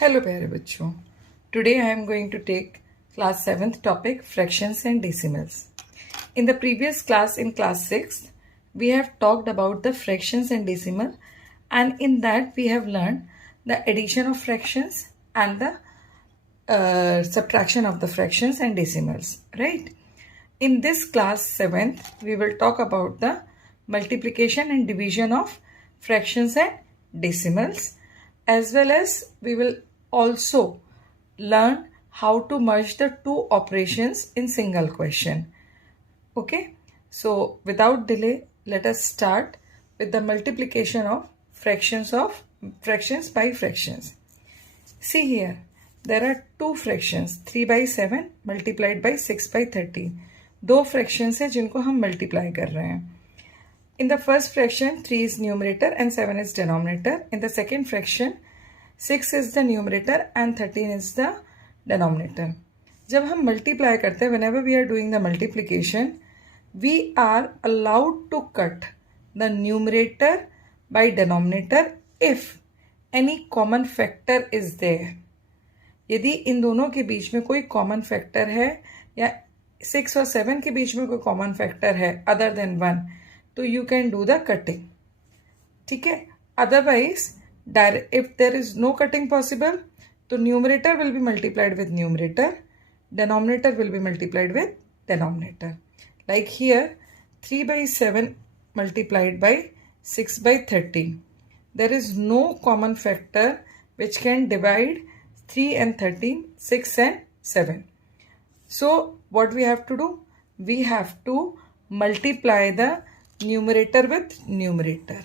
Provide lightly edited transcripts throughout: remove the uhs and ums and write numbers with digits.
Hello प्यारे बच्चों, today I am going to take class 7th topic fractions and decimals. In the previous class in class 6th, we have talked about the fractions and decimal, and in that we have learned the addition of fractions and the subtraction of the fractions and decimals, right? In this class 7th, we will talk about the multiplication and division of fractions and decimals, as well as we will also learn how to merge the two operations in single question. Okay, so without delay, let us start with the multiplication of fractions by fractions. See here, there are two fractions, 3 by 7 multiplied by 6 by 13. दो fractions हैं जिनको हम multiply कर रहे हैं. In the first fraction, 3 is numerator and 7 is denominator. In the second fraction, 6 is the numerator and 13 is the denominator. जब हम multiply करते हैं, whenever we are doing the multiplication, we are allowed to cut the numerator by denominator if any common factor is there. यदि इन दोनों के बीच में कोई common factor है या 6 और 7 के बीच में कोई common factor है other than 1, तो you can do the cutting. ठीक है? Otherwise, if there is no cutting possible, तो numerator will be multiplied with numerator, denominator will be multiplied with denominator. Like here, 3 by 7 multiplied by 6 by 13. There is no common factor which can divide 3 and 13, 6 and 7. So, what we have to do? We have to multiply the numerator with numerator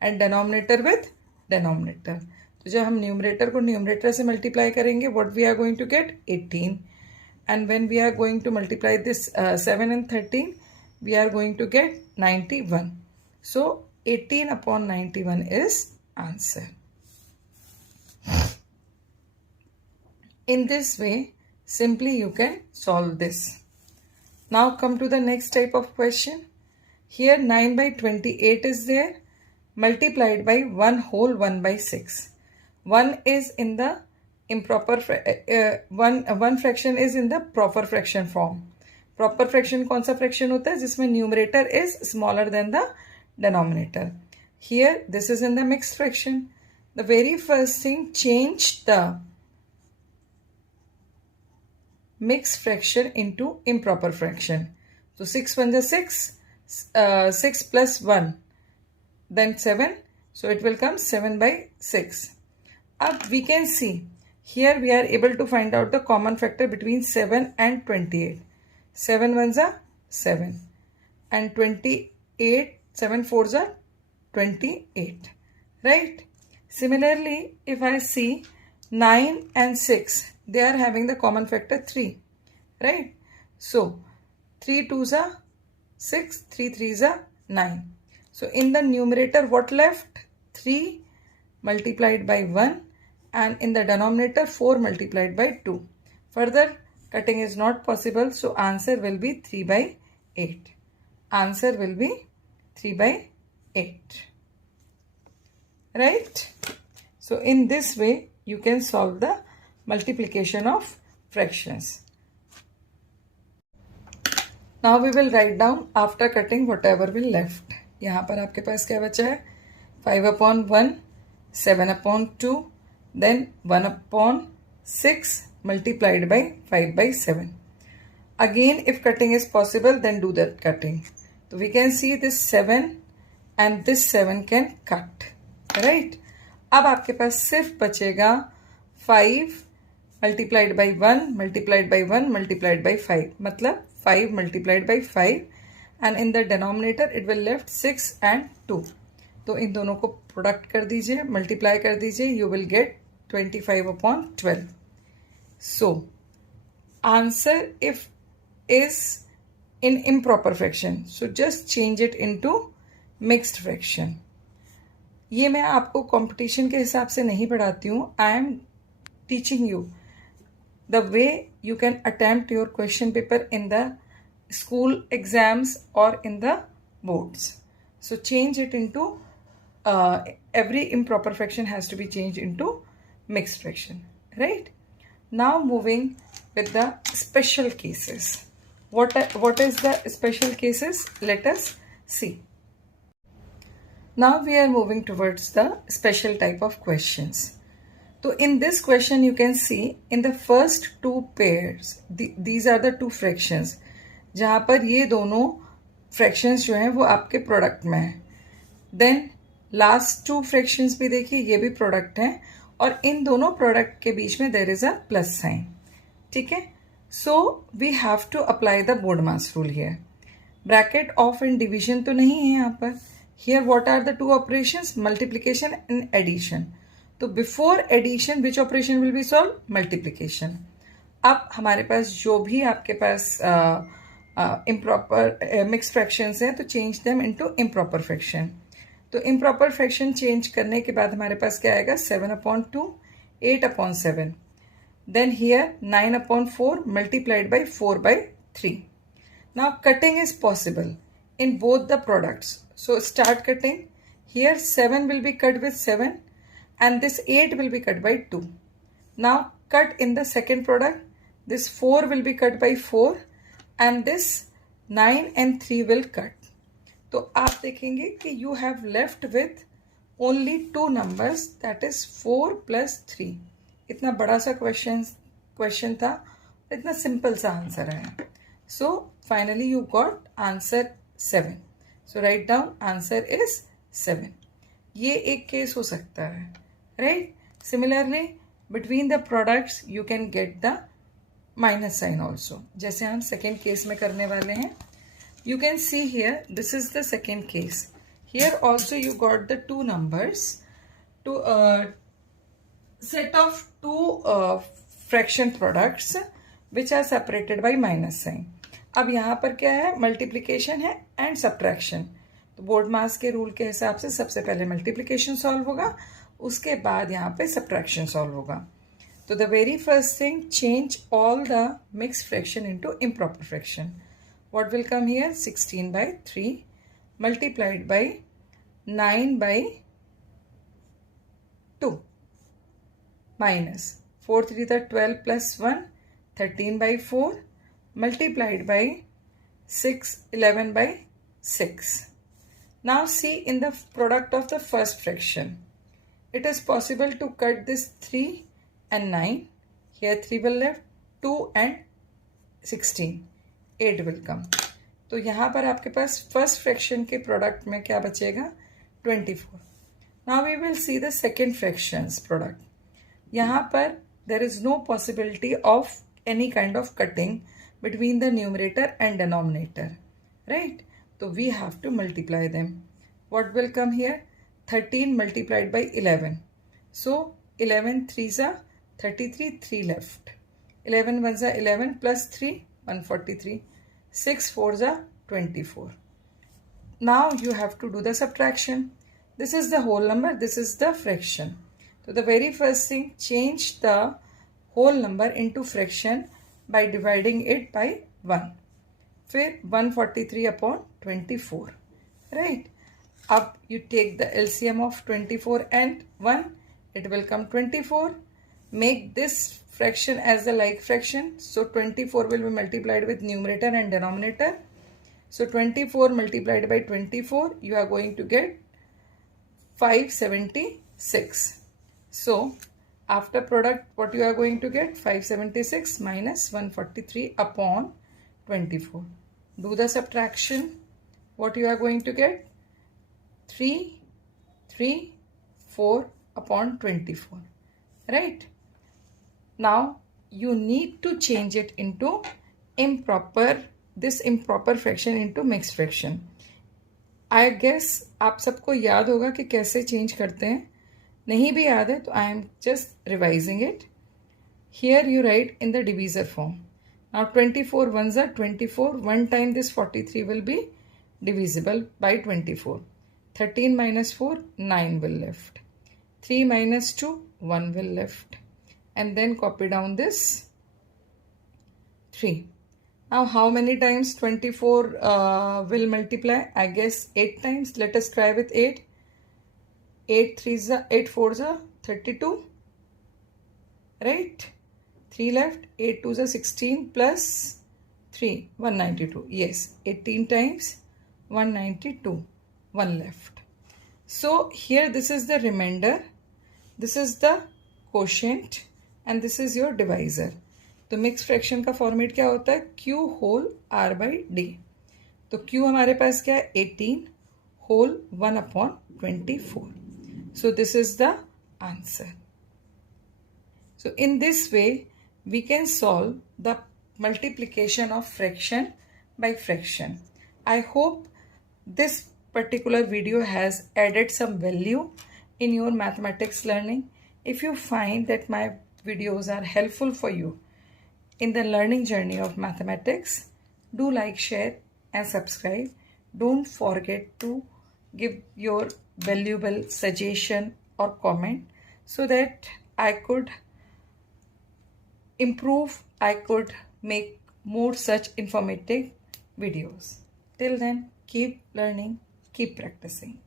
and denominator with denominator. तो जब हम numerator को numerator से multiply करेंगे, what we are going to get? 18. And when we are going to multiply this 7 and 13, we are going to get 91. So 18 upon 91 is answer. In this way, simply you can solve this. Now come to the next type of question. Here 9 by 28 is there, multiplied by 1 whole 1 by 6. 1 is in the improper, one fraction is in the proper fraction form. Proper fraction कौन सा fraction होता है जिसमें numerator is smaller than the denominator. Here this is in the mixed fraction. The very first thing, change the mixed fraction into improper fraction. So 6 1 is 6, 6 plus 1, then 7. So it will come 7 by 6. Up we can see, here we are able to find out the common factor between 7 and 28. 7 ones are 7 and 28, 7 fours are 28, right? Similarly, if I see 9 and 6, they are having the common factor 3, right? So 3 twos are 6, 3 threes are 9. So in the numerator, what left? 3 multiplied by 1, and in the denominator 4 multiplied by 2. Further cutting is not possible, so answer will be 3 by 8. Answer will be 3 by 8. Right? So in this way, you can solve the multiplication of fractions. Now we will write down after cutting whatever will left. यहाँ पर आपके पास क्या बचा है? 5 upon 1, 7 upon 2, then 1 upon 6 multiplied by 5 by 7. Again, if cutting is possible, then do the cutting. So we can see this 7 and this 7 can cut, right? अब आपके पास सिर्फ बचेगा 5 multiplied by 1 multiplied by 1 multiplied by 5. मतलब 5 multiplied by 5, and in the denominator it will left 6 and 2. तो इन दोनों को product कर दीजिए, मल्टीप्लाई कर दीजिए, you will get 25 upon 12. So answer if is in improper fraction, so just change it into mixed fraction. ये मैं आपको कंपटीशन के हिसाब से नहीं पढ़ाती हूँ. I am teaching you the way you can attempt your question paper in the school exams or in the boards. So change it into every improper fraction has to be changed into mixed fraction, right? Now moving with the special cases. What is the special cases? Let us see. Now we are moving towards the special type of questions. So in this question you can see in the first two pairs, these are the two fractions जहाँ पर ये दोनों fractions जो हैं वो आपके product में हैं. Then last two fractions भी देखिए, ये भी product हैं और इन दोनों product के बीच में there is a plus sign. ठीक है? So we have to apply the BODMAS rule here. Bracket off and division तो नहीं है यहाँ पर. Here what are the two operations? Multiplication and addition. तो before addition which operation will be solved? Multiplication. अब हमारे पास जो भी आपके पास improper mixed fractions हैं तो change them into improper fraction. तो improper fraction change करने के बाद हमारे पास क्या आएगा? 7/2, 8/7. Then here 9/4 multiplied by 4/3. Now cutting is possible in both the products. So start cutting. Here 7 will be cut with 7 and this 8 will be cut by 2. Now cut in the second product. This 4 will be cut by 4 and this 9 and 3 will cut. तो आप देखेंगे कि you have left with only two numbers, that is 4 plus 3. इतना बड़ा सा question था, इतना simple सा आंसर है. So finally you got answer 7. So write down answer is 7. ये एक केस हो सकता है, right? Similarly between the products you can get the minus sign also, जैसे हम second case में करने वाले हैं. You can see here this is the second case. Here also you got the two numbers, to set of two fraction products which are separated by minus sign. अब यहाँ पर क्या है? मल्टीप्लिकेशन है एंड सब्ट्रैक्शन. तो BODMAS के rule के हिसाब से सबसे पहले मल्टीप्लिकेशन सॉल्व होगा, उसके बाद यहाँ पे सब्ट्रैक्शन सॉल्व होगा. तो the very first thing, change all the mixed fraction into improper fraction. What will come here? 16/3 multiplied by 9/2 minus 4 3 the 12 plus 1 13/4 multiplied by 6 11/6. Now see in the product of the first fraction. It is possible to cut this 3 and 9. Here 3 will left, 2 and 16. 8 will come. तो यहाँ पर आपके पास first fraction के product में क्या बचेगा? 24. Now we will see the second fractions product. यहाँ पर there is no possibility of any kind of cutting between the numerator and denominator, right? तो we have to multiply them. What will come here? 13 multiplied by 11. So 11 3s are 33, 3 left. 11 1s are 11 plus 3 143. 6 4s are 24. Now you have to do the subtraction. This is the whole number, this is the fraction. So the very first thing, change the whole number into fraction by dividing it by 1. फिर 143/24, right? Up you take the LCM of 24 and 1, it will come 24. Make this fraction as the like fraction, so 24 will be multiplied with numerator and denominator. So 24 multiplied by 24, you are going to get 576. So after product, what you are going to get? 576 minus 143/24. Do the subtraction. What you are going to get? 334/24, right? Now you need to change it into this improper fraction into mixed fraction. I guess आप सबको याद होगा कि कैसे change करते हैं. नहीं भी याद है तो I am just revising it. Here you write in the divisor form. Now 24 1s are 24. One time this 43 will be divisible by 24. 13 minus 4, 9 will left. 3 minus 2, 1 will left. And then copy down this 3. Now how many times 24 will multiply? I guess 8 times. Let us try with 8. 8 4s are 32. right? 3 left. 8 2s are 16 plus 3, 192. Yes, 18 times 192. 1 left. So here this is the remainder, this is the quotient and this is your divisor. तो mix fraction का format क्या होता है? Q whole R by D. तो Q हमारे पास क्या है? 18 whole 1/24. So this is the answer. So in this way we can solve the multiplication of fraction by fraction. I hope this particular video has added some value in your mathematics learning. If you find that my videos are helpful for you in the learning journey of mathematics, do like, share and subscribe. Don't forget to give your valuable suggestion or comment so that I could improve, I could make more such informative videos. Till then, keep learning, keep practicing.